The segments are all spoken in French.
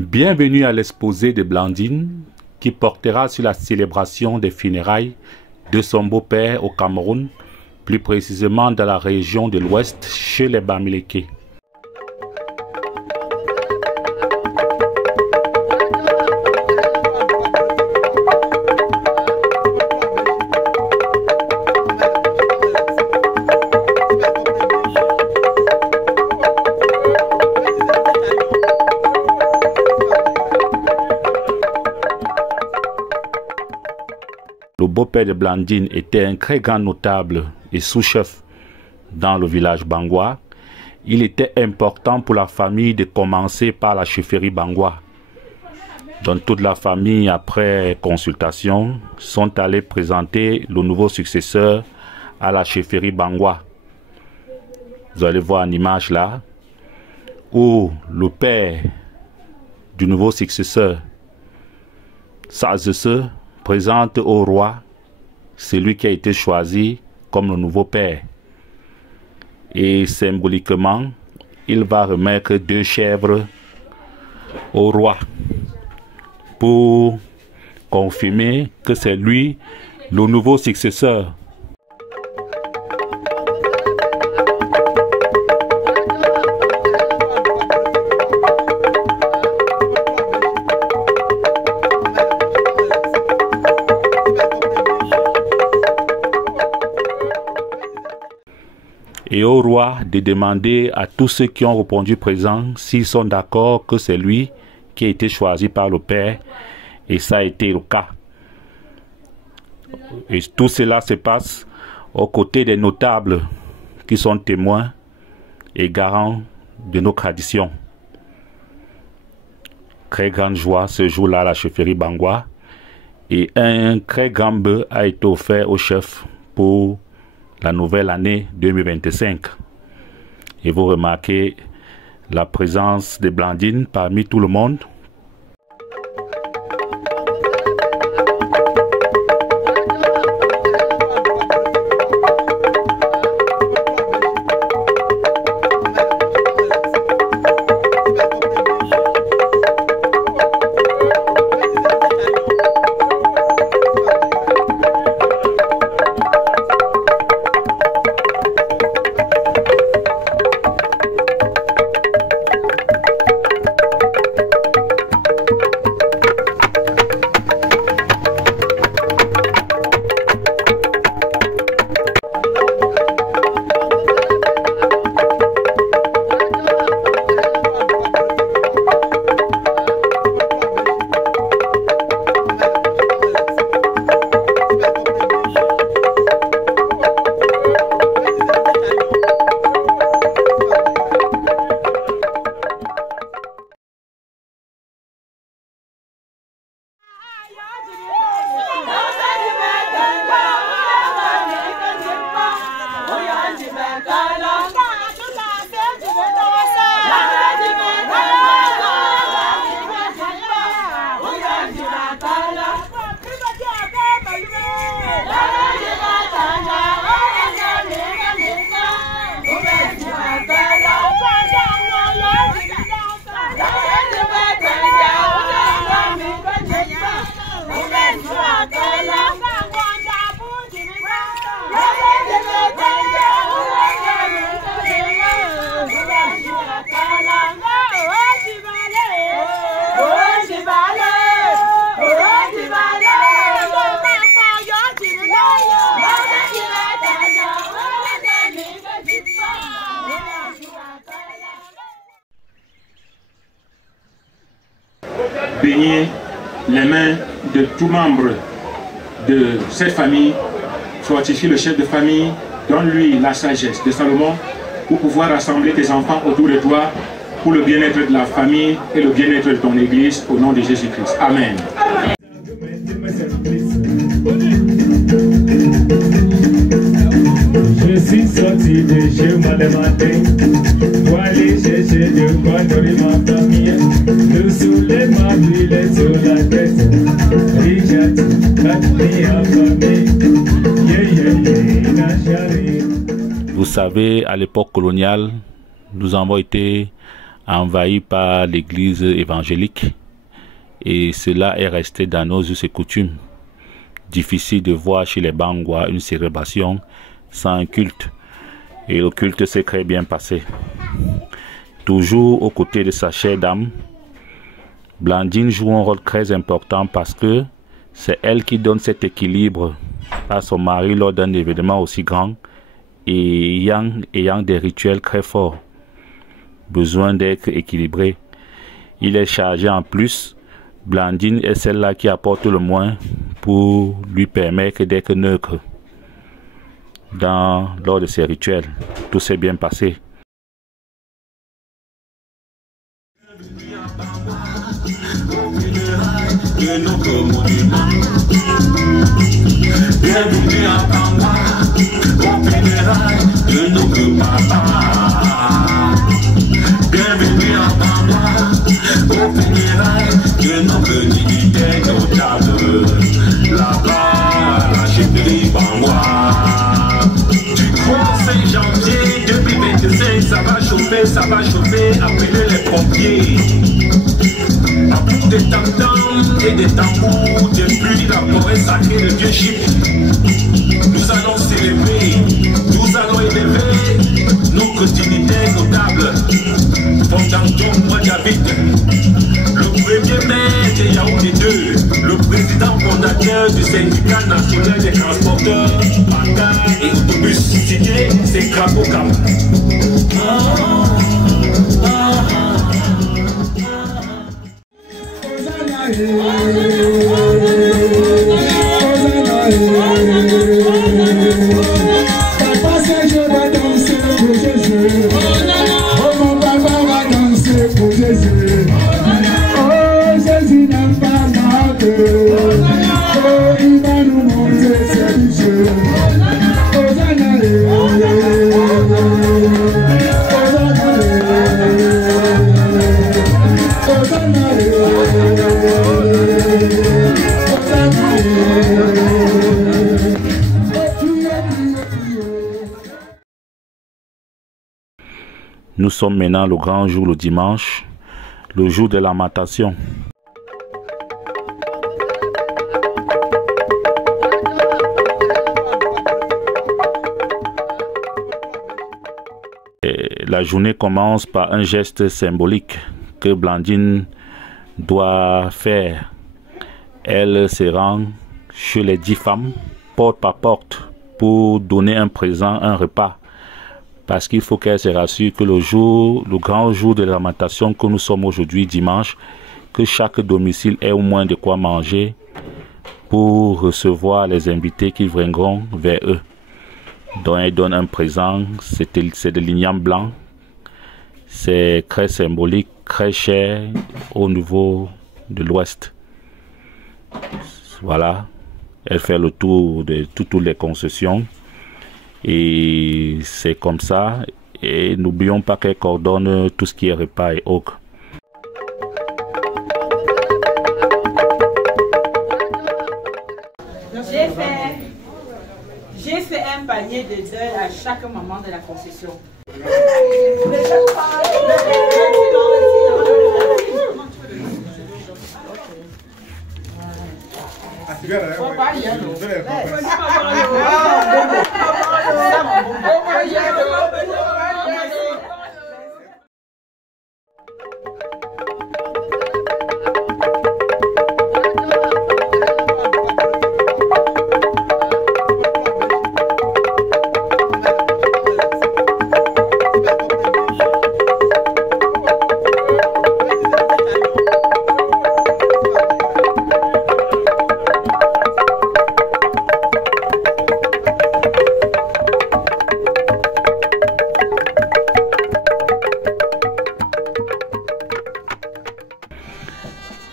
Bienvenue à l'exposé de Blandine qui portera sur la célébration des funérailles de son beau-père au Cameroun, plus précisément dans la région de l'Ouest chez les Bamileke. Le beau-père de Blandine était un très grand notable et sous-chef dans le village Bangoua. Il était important pour la famille de commencer par la chefferie Bangoua. Donc toute la famille, après consultation, sont allés présenter le nouveau successeur à la chefferie Bangoua. Vous allez voir une image là, où le père du nouveau successeur, Sazese, présente au roi celui qui a été choisi comme le nouveau père. Et symboliquement, il va remettre 2 chèvres au roi pour confirmer que c'est lui le nouveau successeur. Et au roi de demander à tous ceux qui ont répondu présent s'ils sont d'accord que c'est lui qui a été choisi par le père, et ça a été le cas. Et tout cela se passe aux côtés des notables qui sont témoins et garants de nos traditions. Très grande joie ce jour-là à la chefferie Bangoua, et un très grand bœuf a été offert au chef pour la nouvelle année 2025. Et vous remarquez la présence de Blandine parmi tout le monde. Baigner les mains de tout membre de cette famille, fortifie le chef de famille, donne-lui la sagesse de Salomon pour pouvoir rassembler tes enfants autour de toi pour le bien-être de la famille et le bien-être de ton église au nom de Jésus-Christ. Amen. Je suis sorti de chez moi le matin pour aller chercher de quoi nourrir ma famille. Le soleil m'a brûlé sur la tête. Richard, la nuit affamée. Vous savez, à l'époque coloniale, nous avons été envahi par l'église évangélique et cela est resté dans nos us et coutumes. Difficile de voir chez les Bangwa une célébration sans un culte. Et le culte s'est très bien passé. Toujours aux côtés de sa chère dame, Blandine joue un rôle très important parce que c'est elle qui donne cet équilibre à son mari lors d'un événement aussi grand et ayant des rituels très forts. Besoin d'être équilibré. Il est chargé en plus. Blandine est celle-là qui apporte le moins pour lui permettre d'être neutre lors de ses rituels. Tout s'est bien passé. Bienvenue à Bangwa, au funérailles de notre papa. Bienvenue à Bangwa, au funérailles de notre dignité notable. Là-bas, la chefferie Bangwa. Du 3 janvier 2025, ça va chauffer, appelez les pompiers. À bout des tam-tams et des tambours, depuis la forêt sacrée de Dieu Chip, nous allons célébrer, nous allons élever nos dignitaires notables. Fondanton David, le premier maire de Yaoundé 2, le président fondateur du syndicat national des transporteurs, Banga et autobus cité, c'est Krapo Cap. Papa c'est je vais danser pour Jésus. Oh mon papa va danser pour Jésus. Oh Jésus n'aime pas ma gueule. Oh il va nous montrer ses jeux. Nous sommes maintenant le grand jour, le dimanche, le jour de lamentation. La journée commence par un geste symbolique que Blandine doit faire. Elle se rend chez les 10 femmes, porte par porte, pour donner un présent, un repas. Parce qu'il faut qu'elle se rassure que le grand jour de la lamentation que nous sommes aujourd'hui, dimanche, que chaque domicile ait au moins de quoi manger pour recevoir les invités qui viendront vers eux. Donc elle donne un présent, c'est de l'igname blanc. C'est très symbolique, très cher au niveau de l'Ouest. Voilà, elle fait le tour de toutes les concessions. Et c'est comme ça. Et n'oublions pas qu'elle coordonne tout ce qui est repas et autres. J'ai fait un panier de deuil à chaque moment de la concession.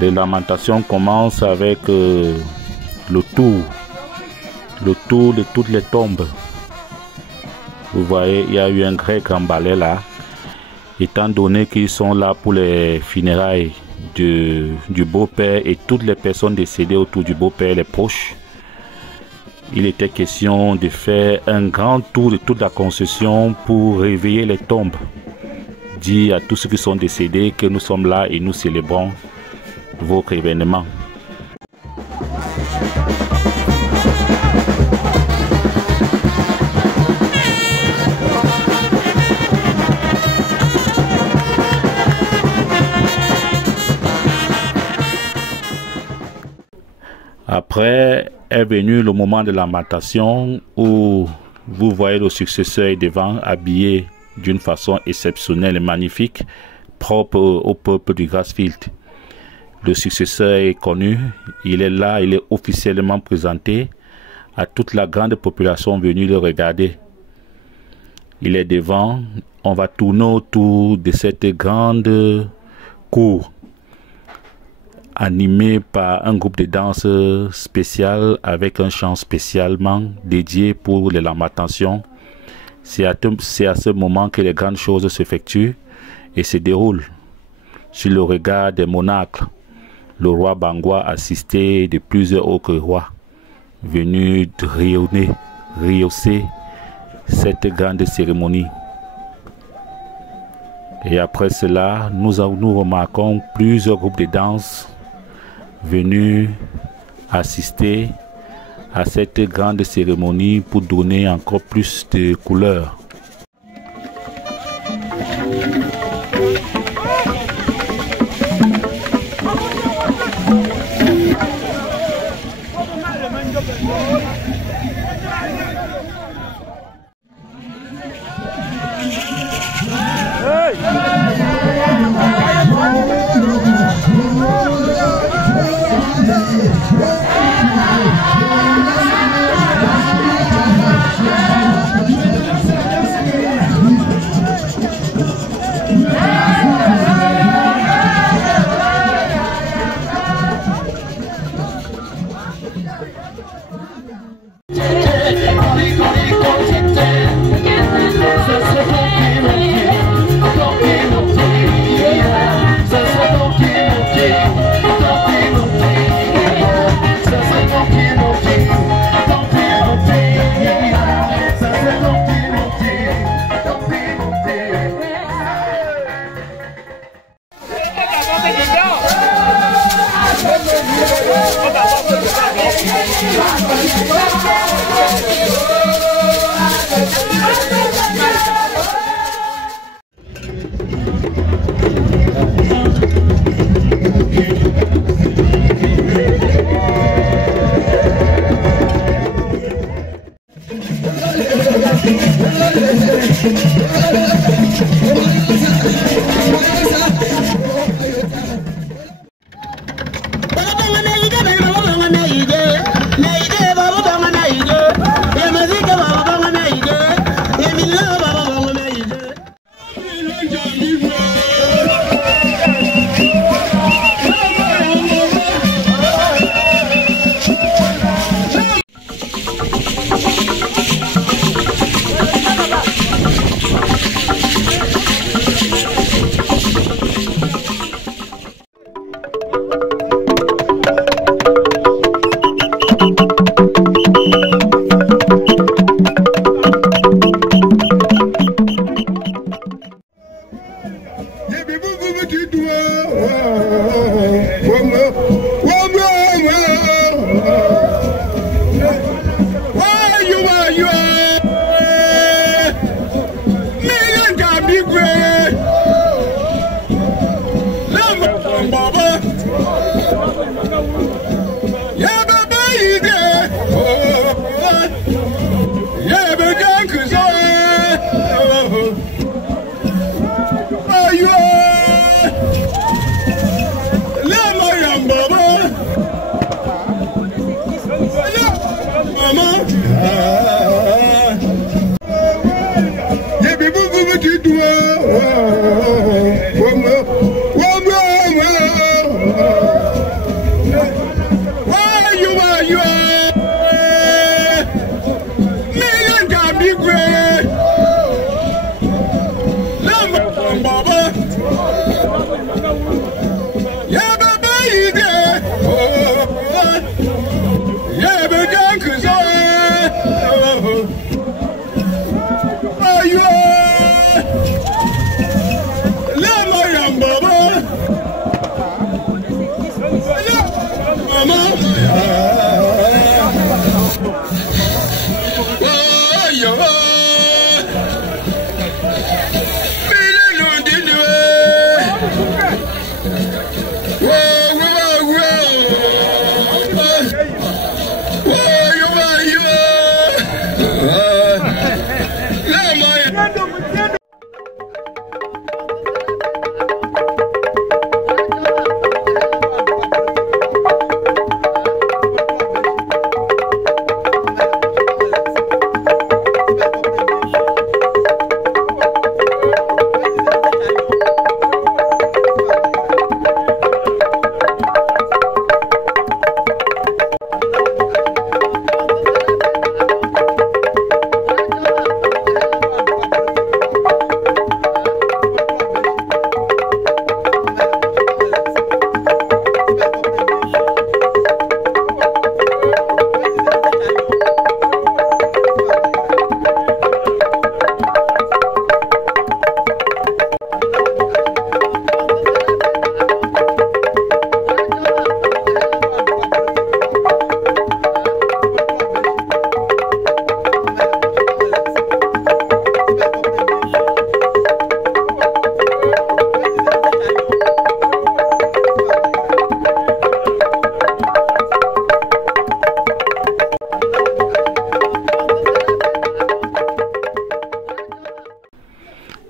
Les lamentations commencent avec le tour de toutes les tombes. Vous voyez, il y a eu un grand balai là. Étant donné qu'ils sont là pour les funérailles du beau-père et toutes les personnes décédées autour du beau-père, les proches, il était question de faire un grand tour de toute la concession pour réveiller les tombes. dire à tous ceux qui sont décédés que nous sommes là et nous célébrons votre événement. Après est venu le moment de lamentation où vous voyez le successeur devant, habillé d'une façon exceptionnelle et magnifique, propre au peuple du Grassfield. Le successeur est connu, il est là, il est officiellement présenté à toute la grande population venue le regarder. Il est devant, on va tourner autour de cette grande cour animé par un groupe de danse spécial avec un chant spécialement dédié pour les lamentations. C'est à ce moment que les grandes choses s'effectuent et se déroulent. Sur le regard des monarques, le roi Bangwa assisté de plusieurs autres rois venus rehausser cette grande cérémonie. Et après cela, nous remarquons plusieurs groupes de danse venus assister à cette grande cérémonie pour donner encore plus de couleurs.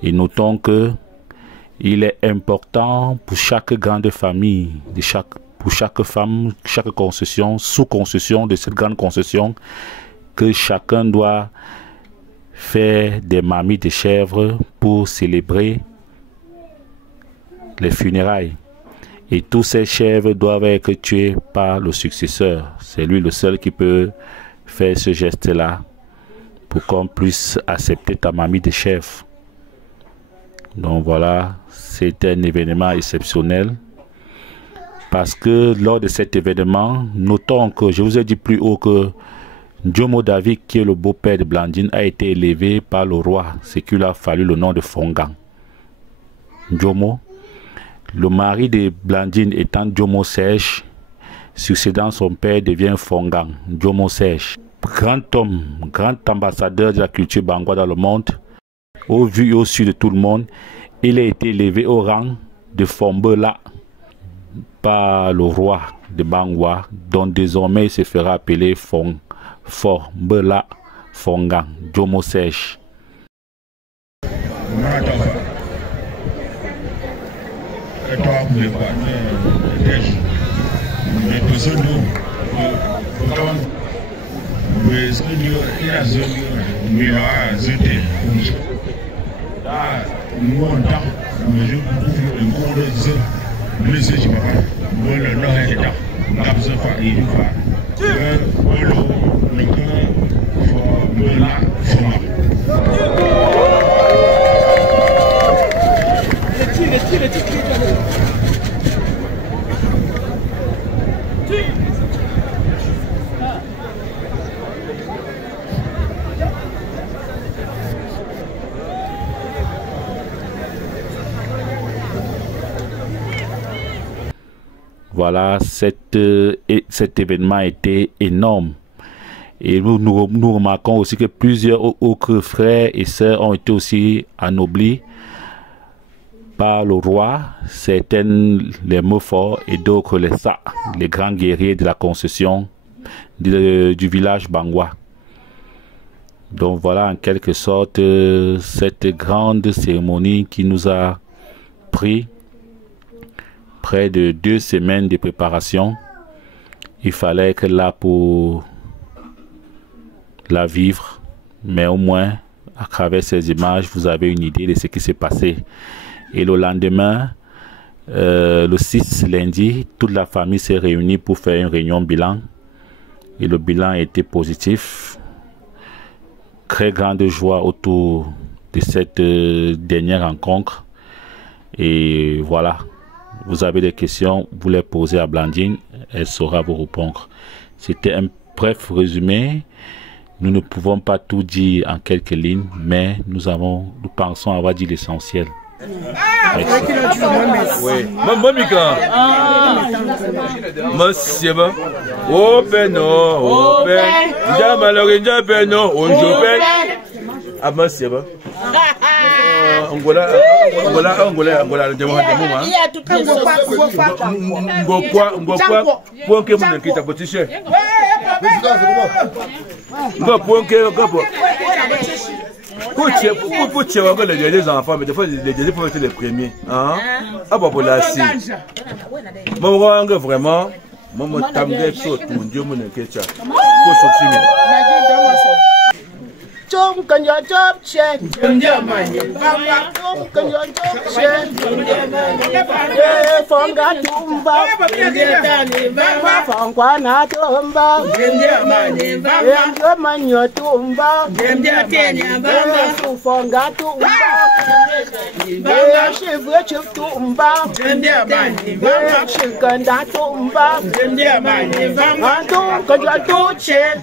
Et notons que il est important pour chaque grande famille, pour chaque femme, chaque concession, sous-concession de cette grande concession, que chacun doit faire des mamies de chèvres pour célébrer les funérailles. Et tous ces chèvres doivent être tués par le successeur. C'est lui le seul qui peut faire ce geste-là pour qu'on puisse accepter ta mamie de chèvre. Donc voilà, c'est un événement exceptionnel. Parce que lors de cet événement, notons que je vous ai dit plus haut que Ndjomo David, qui est le beau-père de Blandine, a été élevé par le roi, ce qui lui a fallu le nom de Fongang. Ndjomo, le mari de Blandine étant Ndjomo Sèche, succédant son père devient Fongang, Ndjomo Sèche. Grand homme, grand ambassadeur de la culture bangwa dans le monde, au vu et au su de tout le monde, il a été élevé au rang de Fombela par le roi de Bangwa, dont désormais il se fera appeler Fombela Fongang, Ndjomo Sèche. Voilà, cet événement a été énorme. Et nous remarquons aussi que plusieurs autres frères et sœurs ont été aussi anoblis par le roi. Certains les Moforts et d'autres les Sa, les grands guerriers de la concession du village Bangwa. Donc voilà en quelque sorte cette grande cérémonie qui nous a pris près de 2 semaines de préparation. Il fallait être là pour la vivre, mais au moins à travers ces images vous avez une idée de ce qui s'est passé. Et le lendemain, le 6 lundi, toute la famille s'est réunie pour faire une réunion bilan et le bilan a été positif. Très grande joie autour de cette dernière rencontre. Et voilà, vous avez des questions, vous les posez à Blandine, elle saura vous répondre. C'était un bref résumé. Nous ne pouvons pas tout dire en quelques lignes, mais nous pensons avoir dit l'essentiel. Oui. Mamika. Monsieur. Oh Beno. Oh Ben. Jamalorinja Beno. Onjo Ben. Ah monsieur. Angola, il y a toutes les sauces. les enfants, mais des fois les peuvent être les premiers. Ah bah voilà, si. Moi vraiment, moi tamge so Dieu mon kecha. Chum can your job check? Chum can your job check? Fonga tumba, Fongwana tumba, Manyo tumba, Fonga tumba, Shivu tumba, Shikanda tumba, Andu can your job check?